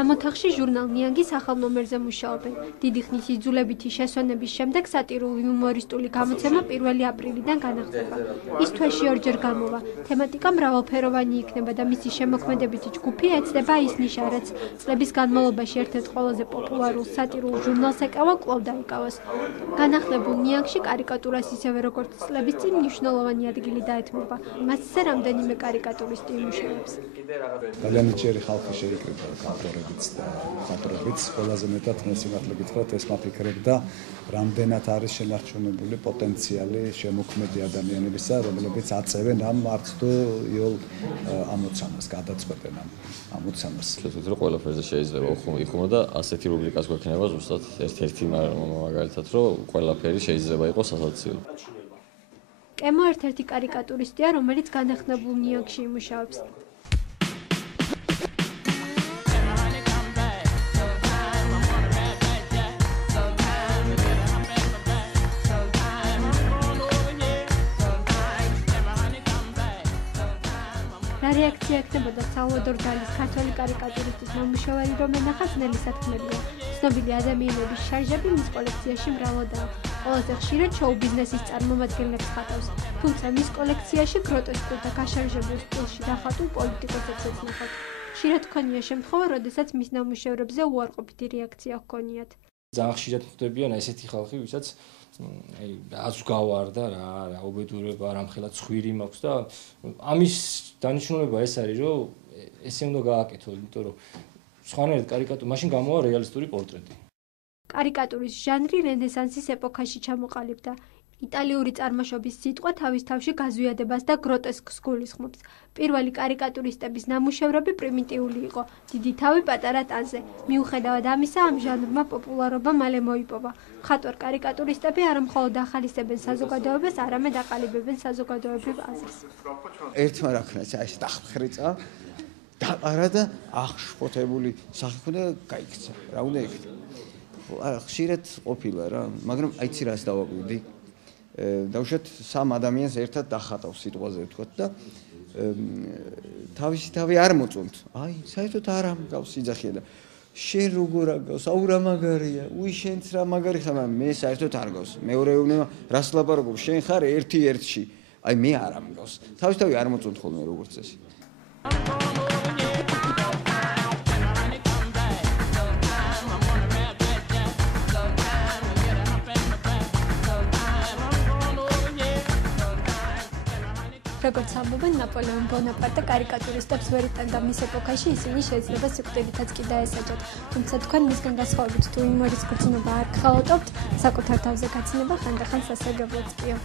ამ ოთახში ჟურნალ ნიანგი სახალ ნომერზე მუშაობენ. დიდი ხნის იძულებითი შესვენების შემდეგ სატირული იუმორისტული გამოცემა 1 აპრილიდან განახდება. ის თვეში ორჯერ გამოვა. თემატიკა მრავალფეროვანი იქნება და მისი შემოქმედებითი ჯგუფი ეცდება ის ნიშა, რაც წლების განმავლობაში ერთ-ერთ ყველაზე პოპულარულ სატირულ ჟურნალს ეკავა, კვლავ დაიკავას. განახლებულ ნიანგში კარიკატურას ისევე როგორც წლების წინ მნიშვნელოვანი ადგილი დაეთმობა. მასზე რამდენიმე კარიკატურისტი იმუშავებს. ძალიან ნიჭიერი ხალხი შეიკრიბა ავტორებიც და მხატვრებიც. ყველაზე მეტად მე სიმართლე გითხრათ, ეს მაფიქრებდა, რამდენად არის შენარჩუნებული პოტენციალი შემოქმედი ადამიანებისა, რომლებიც აწევენ ამ არცთუ იოლ ამოცანას, გადაწყვეტენ ამ ამოცანას. შევთქვით, რომ ყველაფერზე შეიძლება იხუმრო და ასეთი რუბრიკაც გვექნება ზუსტად ერთ-ერთი მაგალითად, რომ ყველაფერი შეიძლება იყოს ასოციო. კემო ერთ-ერთი კარიკატურისტია, რომელიც განახლებულ ნიანგში იმუშავებს. რა რეაქცია ექნებოდა სალვადორ დალის ქართველი კარიკატურისტის ნამუშევარი, რომ ენახა ძნელი სათქმელია. ცნობილი ადამიანების შარჟები მის კოლექციაში მრავლადაა. ყველაზე ხშირად შოუ-ბიზნესის წარმომადგენლებს ხატავს, თუმცა მის კოლექციაში გროტესკულ და გაშარჟებულ სტილში დახატულ პოლიტიკოსებსაც ნახავთ. ხშირად ჰქონია შემთხვევა, როდესაც მის ნამუშევრებზე უარყოფითი რეაქცია ჰქონიათ. ძალიან ხშირად ხდებიან ესეთი ხალხი, ვისაც აზ გავარდა რა უბედურება, რამხელა ცხვირი მაქვს და ამის დანიშნულება ეს არის, რომ ესე უნდა გააკეთო, იმიტომ რომ სხვანაირად კარიკატურა მაშინ გამოვა რეალისტური პორტრეტი. კარიკატურის ჟანრი რენესანსის ეპოქაში ჩამოყალიბდა. იტალიური წარმოშობის სიტყვა თავის თავში გაზვიადებას და გროტესკს გულისხმობს. პირველი კარიკატურისტების ნამუშევრები პრიმიტიული იყო, დიდი თავი, პატარა ტანზე. მიუხედავად ამისა, ამ ჟანრმა პოპულარობა მალე მოიპოვა. მხატვარ კარიკატურისტები არა მხოლოდ ახალისებენ საზოგადოებას, არამედ აყალიბებენ საზოგადოებრივ აზრს. ერთმა რა ქნა, ეს დახხრიცა, დაყარა და აღშფოთებული სახე ხოდა გაიქცა. რა უნდა იქნა? ხშირად ყოფილა რა, მაგრამ აიცი რას დავაკვირდი. დავუშვათ სამ ადამიანს ერთად დახატავს სიტყვაზე ვთქვათ და თავისი თავი არ მოწონთ. აი, საერთოდ არ ამგავს სიძახია და შენ როგორ აგავს? აუ რა მაგარია. უი შენც რა მაგარი ხარ, მაგრამ მე საერთოდ არ გავს. მეორე უნება რას ლაპარაკობ? შენ ხარ ერთი ერთში. აი მე არ ამგავს. თავისი თავი არ მოწონთ ხოლმე როგორც წესი. როგორც ამბობენ, ნაპოლეონ ბონაპარტე კარიკატურისტებს ვერ იტანდა მის ეპოქაში, ისინი შეიძლება სიკვდილითაც კი დაესაჯათ. თუმცა თქვენ მისგან განსხვავებით თუ იუმორის გრძნობა არ გხალატობთ, საკუთარ თავზე გაცნობა ხანდახან სასარგებლოც კია.